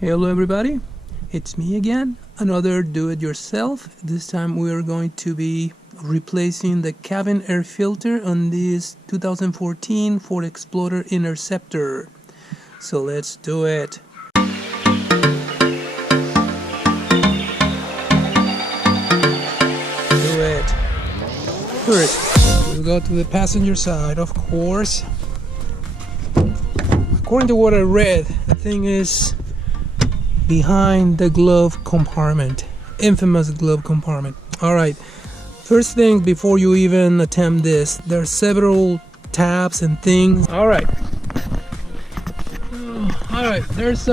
Hello everybody, it's me again, another do-it-yourself. This time we are going to be replacing the cabin air filter on this 2014 Ford Explorer Interceptor. So let's do it. First, we'll go to the passenger side, of course. According to what I read, the thing is behind the glove compartment, infamous glove compartment. Alright, first thing before you even attempt this, there are several tabs and things. Alright, there's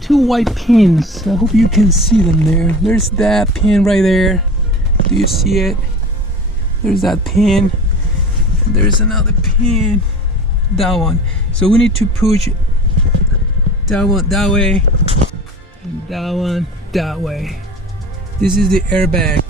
two white pins. I hope you can see them there. There's that pin right there. Do you see it? There's that pin, and there's another pin, that one. So we need to push that one that way, and that one that way. This is the airbag.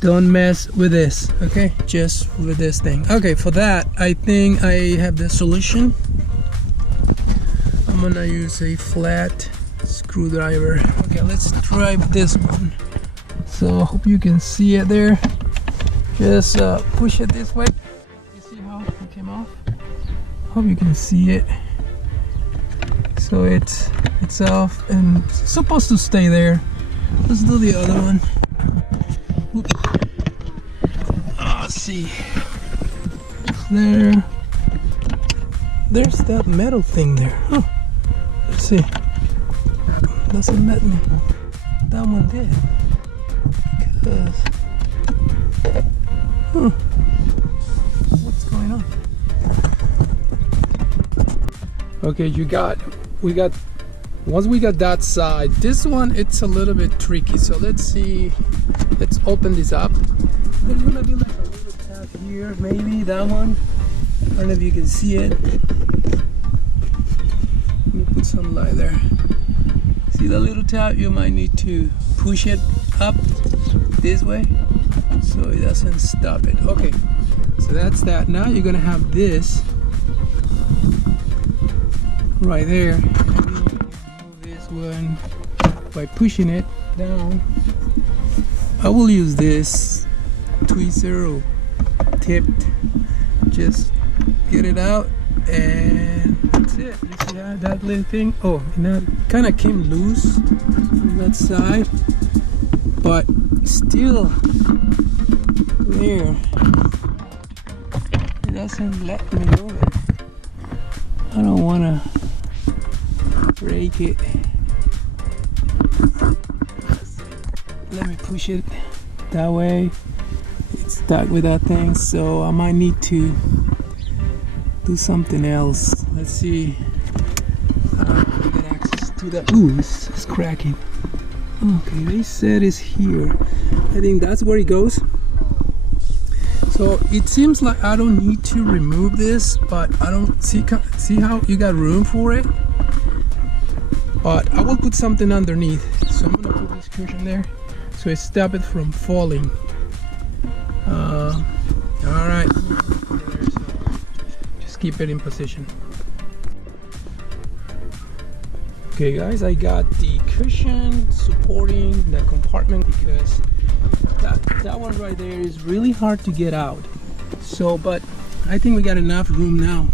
Don't mess with this, okay? Just with this thing. Okay, for that, I think I have the solution. I'm gonna use a flat screwdriver. Okay, let's try this one. So I hope you can see it there. Just push it this way. You see how it came off? Hope you can see it. So it's off and it's supposed to stay there. Let's do the other one. Oops. Let's see. There's that metal thing there. Huh. Let's see. Doesn't let me. That one did. What's going on? Okay, once we got that side, this one it's a little bit tricky, so let's see. Let's open this up. There's gonna be like a little tab here, maybe that one. I don't know if you can see it. Let me put some light there. See the little tab? You might need to push it up this way so it doesn't stop it. Okay, so that's that. Now you're gonna have this right there, and you can move this one by pushing it down. I will use this tweezer tipped, just get it out, and that's it. You see that little thing? Oh, and that kind of came loose on that side, but still there. It doesn't let me move it. I don't want to break it. Let me push it that way. It's stuck with that thing, so I might need to do something else. Let's see. Get access to that. Ooh, it's cracking. Okay, they said it's here. I think that's where it goes. So it seems like I don't need to remove this, but I don't see how you got room for it. But I will put something underneath. So I'm gonna put this cushion there so it stops it from falling. All right. Just keep it in position. Okay guys, I got the cushion supporting the compartment because that one right there is really hard to get out. So, but I think we got enough room now.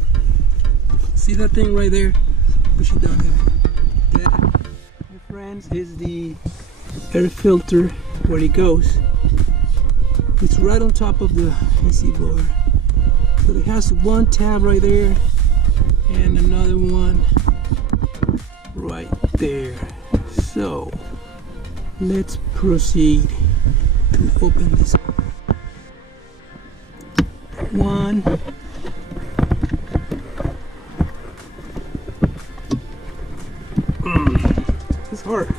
See that thing right there? Push it down there. That, my friends, is the air filter where it goes. It's right on top of the AC blower. So it has one tab right there and another one right there. So let's proceed to open this one. It's hard.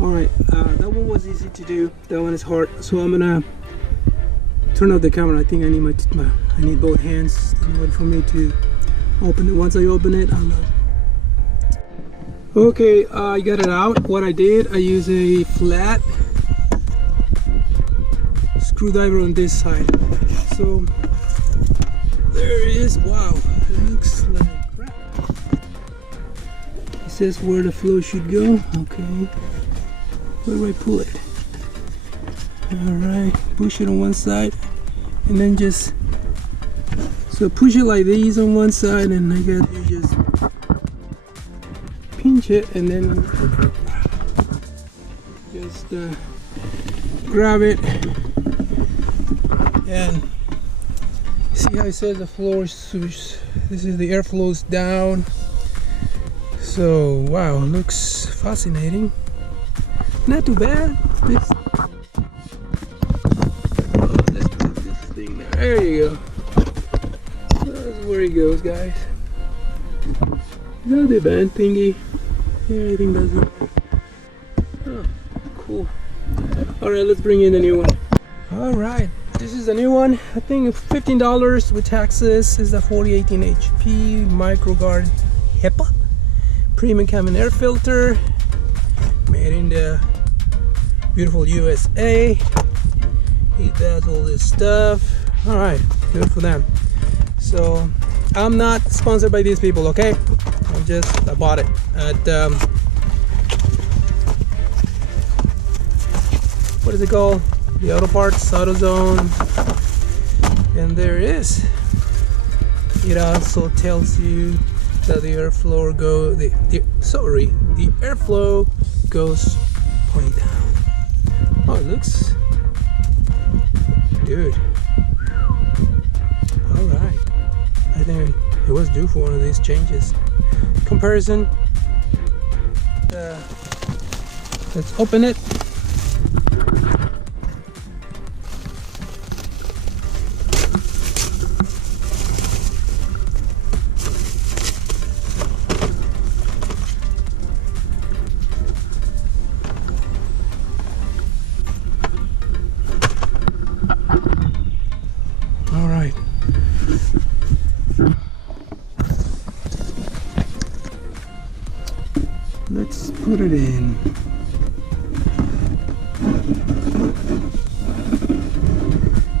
Alright, that one was easy to do, that one is hard, so I'm gonna turn off the camera. I think I need I need both hands in order for me to open it. Once I open it, I'll know. Okay, I got it out. What I did, I used a flat screwdriver on this side. So there it is. Wow, it looks like crap. It says where the flow should go. Okay, where do I pull it? Alright, push it on one side and then just push it like these on one side, and I guess you just pinch it and then just grab it, and see how it says the floor is, this is the airflow is down. So wow, looks fascinating. Not too bad. Let's put this thing there. There you go. That's where it goes, guys. Is that the band thingy? Yeah, I think that's it. Oh, cool. Alright, let's bring in the new one. Alright, this is the new one. I think $15 with taxes. Is the 4018 HP MicroGuard HEPA premium cabin air filter, made in the beautiful USA. It does all this stuff. Alright, good for them. So I'm not sponsored by these people, okay? I bought it at what is it called? The Auto Parts, AutoZone. And there it is. It also tells you that the airflow the airflow goes point down. Oh, it looks good. All right, I think it was due for one of these changes. Comparison. Let's open it. All right. Let's put it in.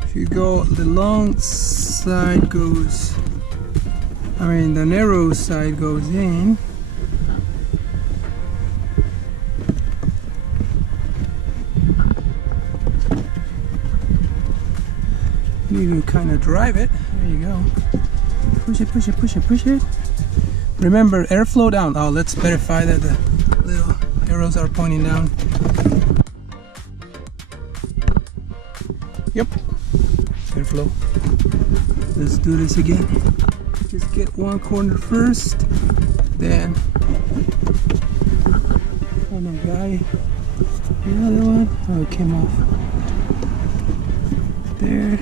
If you go, the long side goes, the narrow side goes in. You need to kind of drive it. There you go. Push it, push it, push it, push it. Remember, airflow down. Oh, let's verify that the little arrows are pointing down. Yep, airflow. Let's do this again. Just get one corner first, then the other one. Oh, it came off. There.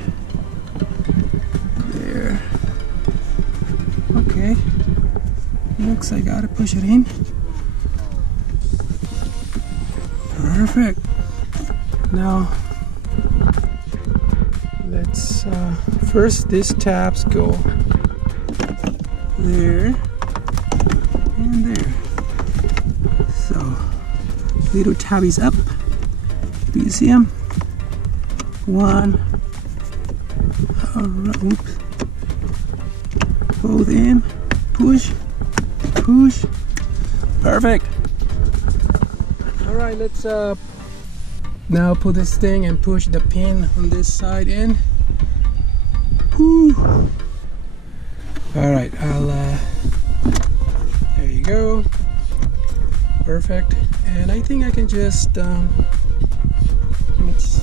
There. Okay. Looks like I gotta push it in. Perfect. Now let's first these tabs go there and there. So little tab is up. Do you see them? One. Alright. Oops. Both in. Push. Push. Perfect. All right, let's now put this thing and push the pin on this side in. Whew. All right, there you go. Perfect. And I think I can just I don't need this.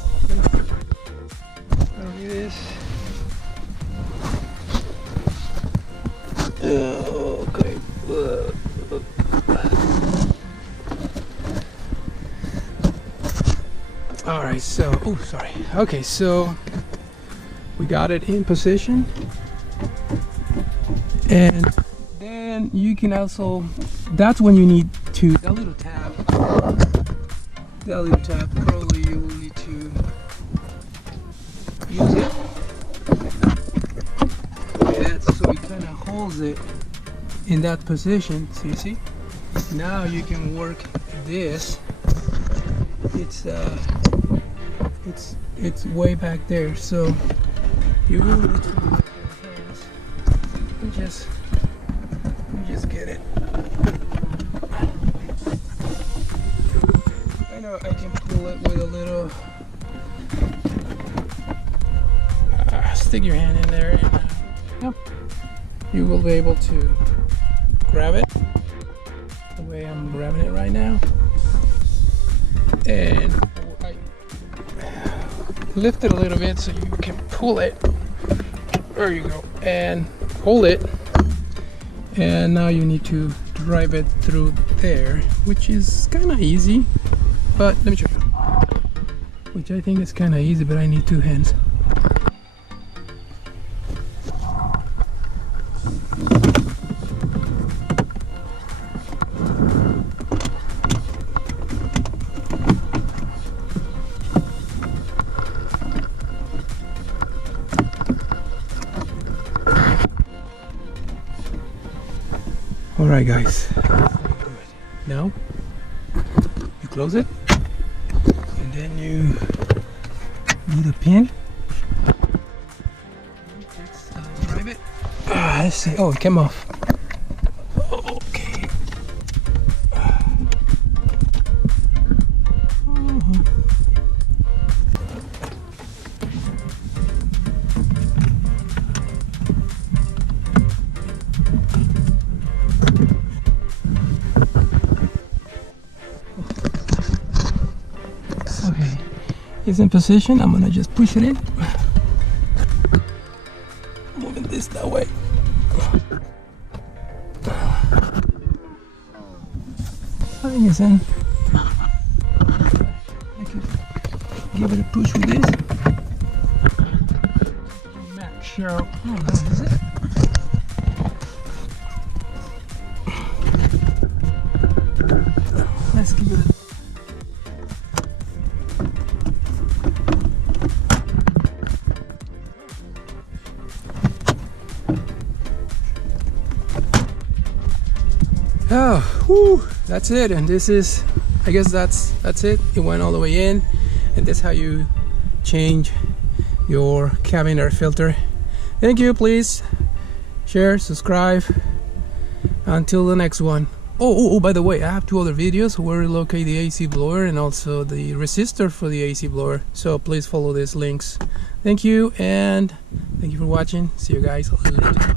Okay. All right, so sorry. Okay, so we got it in position, and then you can also, that's when you need to, that little tab probably you will need to use it. of holds it in that position. So you see, now you can work this. It's way back there, so you will need to use your hands and just get it. I know I can pull it with a little. Stick your hand in there, and yep, you will be able to grab it the way I'm grabbing it right now, and I lift it a little bit so you can pull it. There you go, and hold it, and now you need to drive it through there, which is kind of easy, but let me show you, which I think is kind of easy, but I need two hands. Alright guys, now you close it and then you do the pin. Let's drive it. Let's see. Oh, it came off. Okay. Okay, it's in position. I'm gonna just push it in. Moving this that way. I think it's in. I could give it a push with this. Make sure. Oh, this is it. Let's give it a oh, whew, that's it. And this is, I guess that's it. It went all the way in, and that's how you change your cabin air filter. Thank you. Please share, subscribe. Until the next one. Oh, by the way, I have two other videos where we locate the AC blower and also the resistor for the AC blower, so please follow these links. Thank you, and thank you for watching. See you guys later.